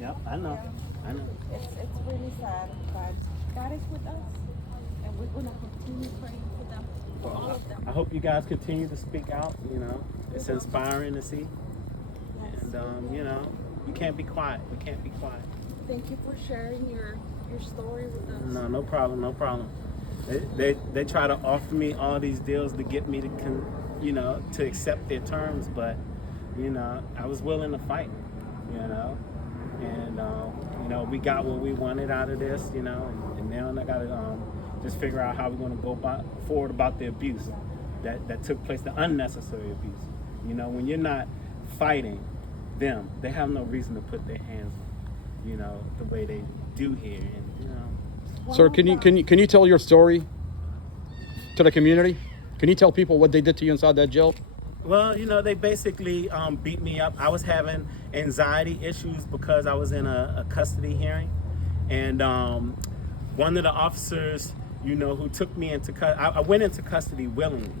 Yep, I know. I know. It's really sad, but God is with us, and we're gonna continue praying for them, for all Well, of them. I hope you guys continue to speak out. You know, We it's will. inspiring to see, Yes, and we will. you know, you can't be quiet. You can't be quiet. Thank you for sharing your story with us. No, no problem, no problem. They try to offer me all these deals to get me to you know, to accept their terms, but you know, I was willing to fight. You know, and you know, we got what we wanted out of this. You know, and now I got to just figure out how we're going to go forward about the abuse that took place, the unnecessary abuse. You know, when you're not fighting them, they have no reason to put their hands on, you know, the way they do here, and you know. Sir, can you tell your story to the community? Can you tell people what they did to you inside that jail? Well, you know, they basically beat me up. I was having anxiety issues because I was in a custody hearing, and one of the officers, you know, who took me into I went into custody willingly,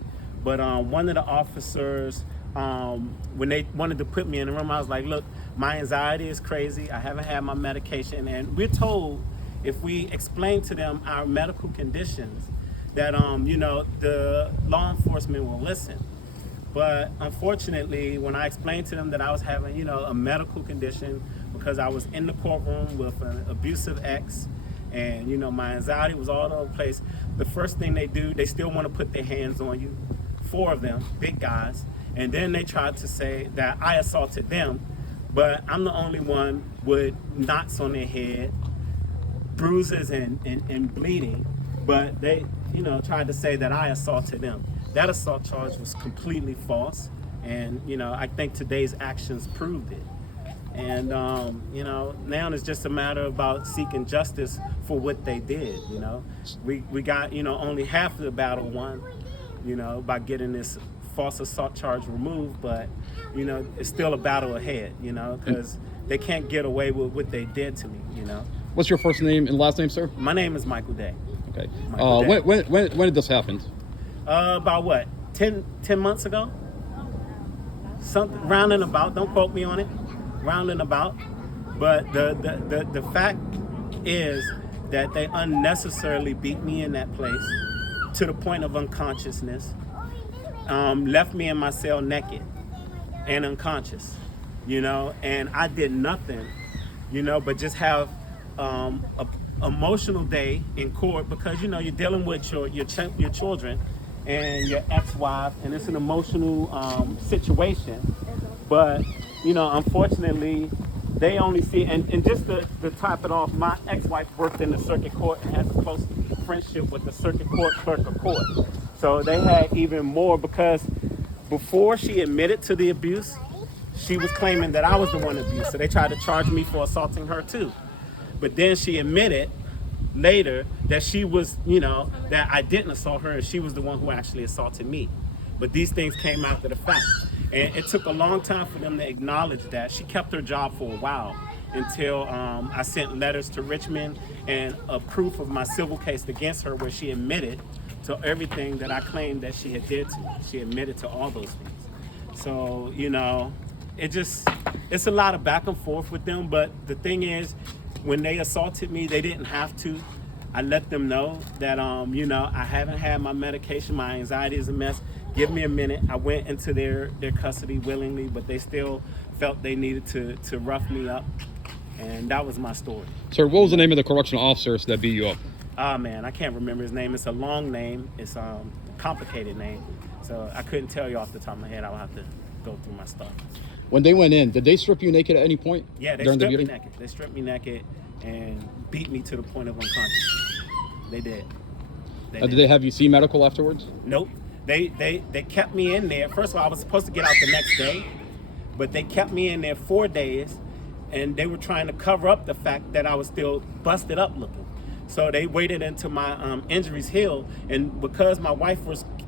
but one of the officers, when they wanted to put me in the room, I was like, look, my anxiety is crazy. I haven't had my medication, and we're told if we explain to them our medical conditions, that you know, the law enforcement will listen. But unfortunately, when I explained to them that I was having, you know, a medical condition because I was in the courtroom with an abusive ex, and you know, my anxiety was all over the place, the first thing they do, they still want to put their hands on you, four of them, big guys, and then they tried to say that I assaulted them, but I'm the only one with knots on their head, bruises and bleeding, but they, you know, tried to say that I assaulted them. That assault charge was completely false, and you know, I think today's actions proved it. And you know, now it's just a matter about seeking justice for what they did. You know, we got, you know, only half of the battle won, you know, by getting this false assault charge removed, but you know, it's still a battle ahead. You know, because they can't get away with what they did to me. You know. What's your first name and last name, sir? My name is Michael Day. Okay. Michael Day. When did this happen? About what, 10 months ago? Something rounding about. Don't quote me on it. Rounding about. But the fact is that they unnecessarily beat me in that place to the point of unconsciousness. Left me in my cell naked and unconscious, you know, and I did nothing, you know, but just have a emotional day in court because, you know, you're dealing with your children and your ex-wife, and it's an emotional situation. But you know, unfortunately, they only see, and just to top it off, my ex-wife worked in the circuit court and has a close friendship with the circuit court clerk of court. So they had even more because before she admitted to the abuse, she was claiming that I was the one abused. So they tried to charge me for assaulting her too. But then she admitted later that she was, you know, that I didn't assault her and she was the one who actually assaulted me. But these things came after the fact. And it took a long time for them to acknowledge that. She kept her job for a while until I sent letters to Richmond and a proof of my civil case against her where she admitted to everything that I claimed that she had did to me. She admitted to all those things. So, you know, it's a lot of back and forth with them. But the thing is, when they assaulted me, they didn't have to. I let them know that, you know, I haven't had my medication. My anxiety is a mess. Give me a minute. I went into their custody willingly, but they still felt they needed to rough me up. And that was my story. Sir, what was the name of the correctional officers that beat you up? Ah, man, I can't remember his name. It's a long name. It's a complicated name. So I couldn't tell you off the top of my head. I'll have to go through my stuff. When they went in, did they strip you naked at any point? Yeah, they during stripped the me beating? naked. They stripped me naked and beat me to the point of unconsciousness. They did. Did they have you see medical afterwards? Nope. They kept me in there. First of all, I was supposed to get out the next day, but they kept me in there 4 days, and they were trying to cover up the fact that I was still busted up looking. So they waited until my injuries healed, and because my wife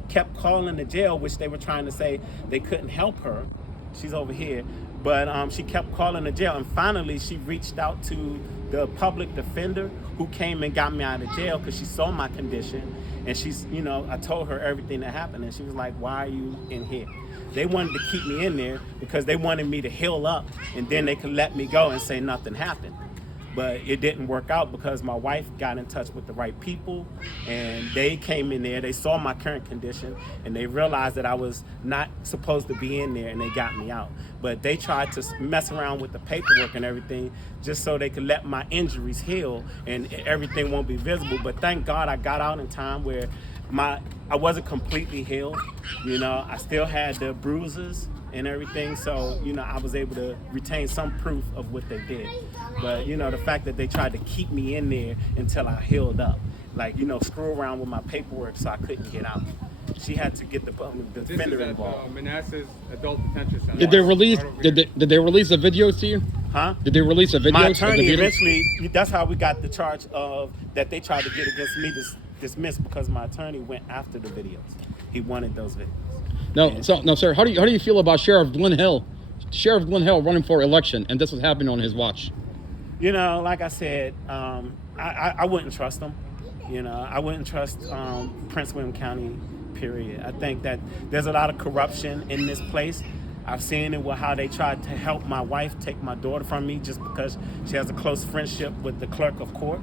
kept calling the jail, which they were trying to say they couldn't help her. She's over here, but she kept calling the jail, and finally she reached out to the public defender who came and got me out of jail because she saw my condition, and she's, you know, I told her everything that happened, and she was like, "Why are you in here?" They wanted to keep me in there because they wanted me to heal up, and then they could let me go and say nothing happened. But it didn't work out because my wife got in touch with the right people, and they came in there. They saw my current condition, and they realized that I was not supposed to be in there, and they got me out. But they tried to mess around with the paperwork and everything just so they could let my injuries heal and everything won't be visible. But thank God I got out in time where I wasn't completely healed. You know, I still had the bruises and everything, so you know, I was able to retain some proof of what they did. But you know, the fact that they tried to keep me in there until I healed up, like, you know, screw around with my paperwork so I couldn't get out. She had to get the defender involved. Manassas Adult Detention Center. Did they release? Did they release the videos to you? Huh? Did they release the videos? My of the attorney beatings? eventually, that's how we got the charge of that they tried to get against me dismissed, because my attorney went after the videos. He wanted those videos. No, sir. How do you feel about Sheriff Glenhill running for election, and this was happening on his watch? You know, like I said, I wouldn't trust him. You know, I wouldn't trust Prince William County, period. I think that there's a lot of corruption in this place. I've seen it with how they tried to help my wife take my daughter from me just because she has a close friendship with the clerk of court.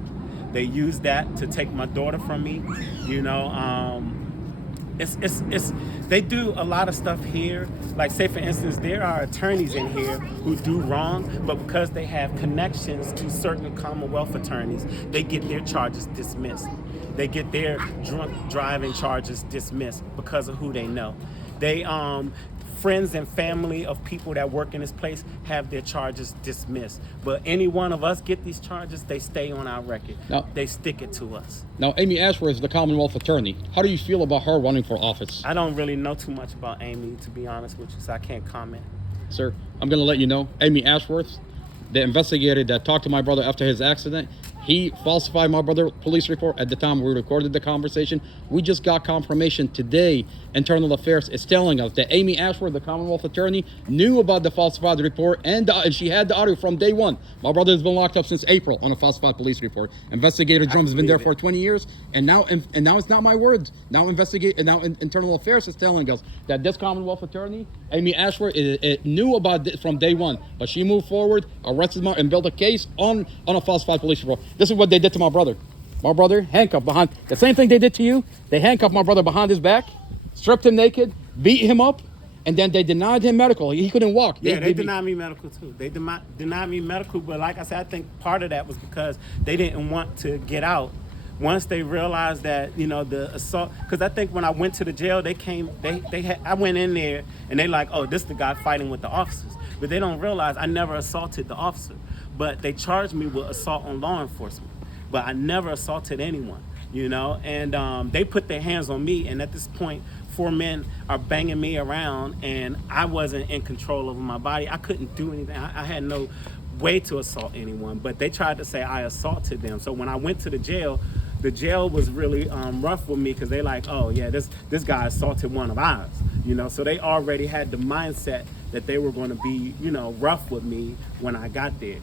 They used that to take my daughter from me. You know, they do a lot of stuff here. Like, say for instance, there are attorneys in here who do wrong, but because they have connections to certain Commonwealth attorneys, they get their charges dismissed. They get their drunk driving charges dismissed because of who they know. They friends and family of people that work in this place have their charges dismissed. But any one of us get these charges, they stay on our record. Now, they stick it to us. Now, Amy Ashworth is the Commonwealth Attorney. How do you feel about her running for office? I don't really know too much about Amy, to be honest with you, so I can't comment. Sir, I'm going to let you know. Amy Ashworth, the investigator that talked to my brother after his accident, he falsified my brother's police report at the time we recorded the conversation. We just got confirmation today. Internal Affairs is telling us that Amy Ashworth, the Commonwealth Attorney, knew about the falsified report, and she had the audio from day one. My brother has been locked up since April on a falsified police report. Investigator Drums has been there for 20 years, and now it's not my words. Now Internal Affairs is telling us that this Commonwealth Attorney, Amy Ashworth, knew about this from day one, but she moved forward, arrested him, and built a case on a falsified police report. This is what they did to my brother. My brother handcuffed behind, the same thing they did to you. They handcuffed my brother behind his back, stripped him naked, beat him up, and then they denied him medical. He couldn't walk. Yeah, they denied me medical too. They denied me medical, but like I said, I think part of that was because they didn't want to get out. Once they realized that, you know, the assault, because I think when I went to the jail, I went in there and they like, oh, this is the guy fighting with the officers. But they don't realize I never assaulted the officer. But they charged me with assault on law enforcement. But I never assaulted anyone, you know, and they put their hands on me. And at this point, 4 men are banging me around, and I wasn't in control over my body. I couldn't do anything. I had no way to assault anyone, but they tried to say I assaulted them. So when I went to the jail was really rough with me, because they like, oh yeah, this guy assaulted one of ours, you know. So they already had the mindset that they were going to be, you know, rough with me when I got there,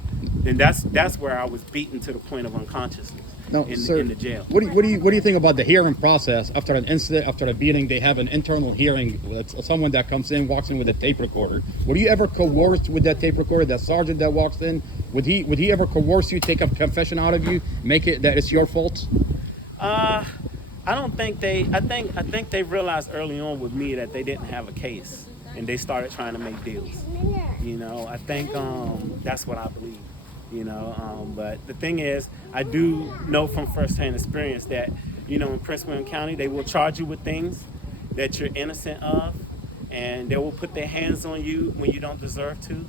and that's where I was beaten to the point of unconsciousness. No, sir, in the jail. What do you think about the hearing process after an incident, after a beating? They have an internal hearing with someone that comes in, walks in with a tape recorder. Were you ever coerced with that tape recorder? That sergeant that walks in, would he ever coerce you, take a confession out of you, make it that it's your fault? I don't think they. I think they realized early on with me that they didn't have a case, and they started trying to make deals. You know, I think that's what I believe. You know, but the thing is, I do know from firsthand experience that, you know, in Prince William County, they will charge you with things that you're innocent of, and they will put their hands on you when you don't deserve to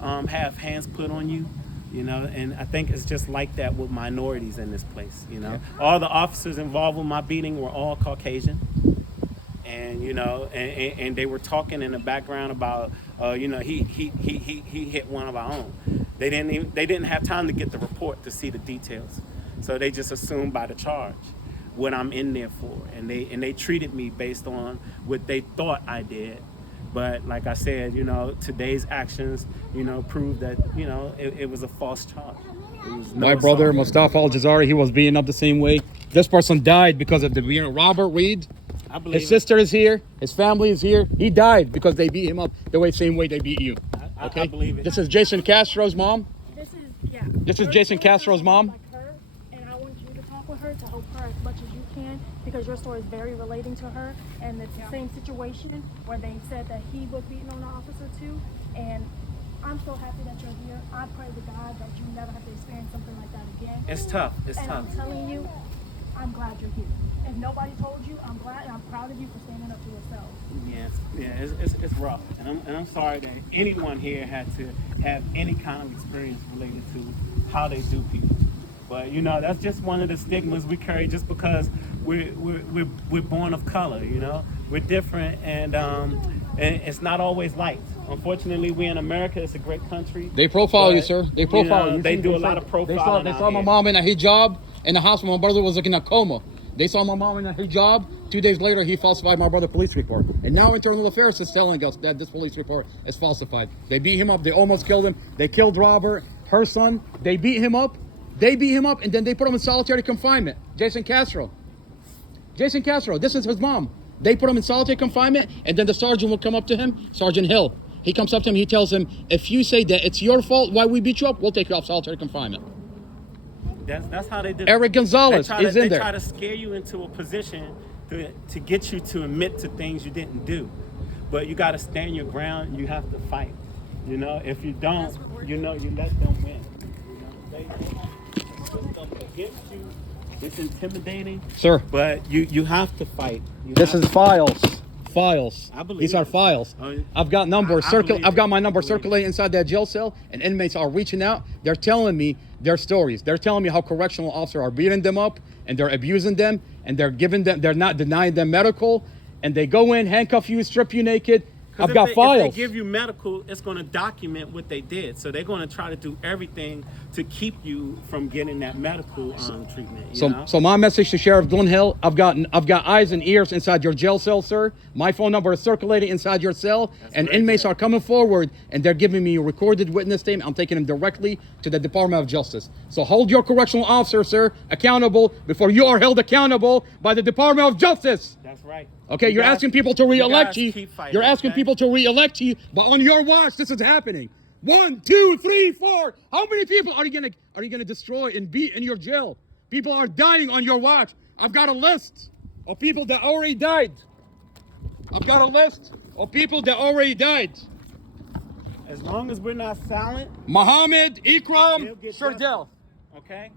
have hands put on you. You know, and I think it's just like that with minorities in this place. You know, all the officers involved with my beating were all Caucasian, and you know, and they were talking in the background about, you know, he hit one of our own. They didn't have time to get the report to see the details, so they just assumed by the charge what I'm in there for, and they treated me based on what they thought I did. But like I said, you know, today's actions, you know, proved that, you know, it was a false charge. My brother, Mustafa Al-Jazari, he was beaten up the same way. This person died because of the beating. Robert Reed, I believe His it. sister is here. His family is here. He died because they beat him up same way they beat you. I believe it. This is Jason Castro's mom. This is, yeah. This is Your Jason story Castro's sounds mom. Like her, and I want you to talk with her to help her as much as you can because your story is very relating to her. And it's the same situation where they said that he was beating on the officer too. And I'm so happy that you're here. I pray to God that you never have to experience something like that again. It's tough. It's And tough. I'm telling you, I'm glad you're here. If nobody told you, I'm glad and I'm proud of you for standing up to yourself. Yes, it's rough, and I'm sorry that anyone here had to have any kind of experience related to how they do people. But you know, that's just one of the stigmas we carry, just because we're born of color. You know, we're different, and it's not always liked. Unfortunately, we in America. It's a great country. They profile you, but, sir. They profile you. They See, do a say- lot of profiling. They saw out my here. mom in a hijab in the hospital. My brother was like in a coma. They saw my mom in a hijab. 2 days later, he falsified my brother's police report. And now Internal Affairs is telling us that this police report is falsified. They beat him up. They almost killed him. They killed Robert, her son. They beat him up. And then they put him in solitary confinement. Jason Castro, this is his mom. They put him in solitary confinement, and then the sergeant will come up to him, Sergeant Hill. He comes up to him, he tells him, if you say that it's your fault why we beat you up, we'll take you off solitary confinement. That's how they do. Eric Gonzalez is in They there. try to scare you into a position to get you to admit to things you didn't do. But you got to stand your ground. You have to fight. You know, if you don't, you know, you let them win. You know, they put stuff against you. It's intimidating. Sir, But you have to fight. this is files. I believe These are it. files. Oh, I've got numbers. I believe I've got my it. number I believe it. circulating inside that jail cell, and inmates are reaching out. They're telling me their stories. They're telling me how correctional officers are beating them up, and they're abusing them, and they're not denying them medical, and they go in, handcuff you, strip you naked. I've got files. If they give you medical, it's going to document what they did. So they're going to try to do everything to keep you from getting that medical treatment. You know? So my message to Sheriff Glenhill, I've got eyes and ears inside your jail cell, sir. My phone number is circulating inside your cell, and right inmates there. are coming forward, and they're giving me a recorded witness statement. I'm taking them directly to the Department of Justice. So hold your correctional officer, sir, accountable before you are held accountable by the Department of Justice. That's right. Okay, You you're guys- asking people to re-elect guys you. keep fighting, You're asking okay? people to re-elect you, but on your watch, this is happening. 1, 2, 3, 4. How many people are you gonna destroy and beat in your jail? People are dying on your watch. I've got a list of people that already died. As long as we're not silent, Muhammad, he'll Ikram, get Shardel. justice, okay?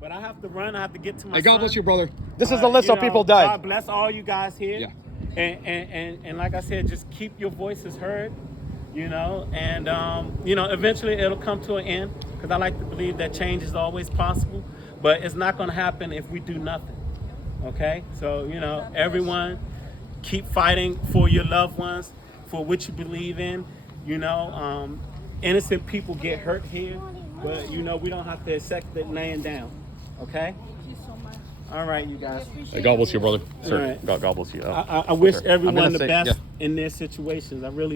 But I have to run. I have to get to my Hey, God son. bless you, brother. This is the list You of people know, died. God bless all you guys here. Yeah. And like I said, just keep your voices heard, you know, and you know, eventually it'll come to an end, because I like to believe that change is always possible, but it's not going to happen if we do nothing. Okay? So, you know, everyone keep fighting for your loved ones, for what you believe in. You know, innocent people get hurt here, but you know, we don't have to accept it laying down. Okay? Thank you so much. All right, you guys. Hey, God bless you, brother. All right. God bless you. I wish Okay. I'm everyone gonna the say- best yeah. in their situations. I really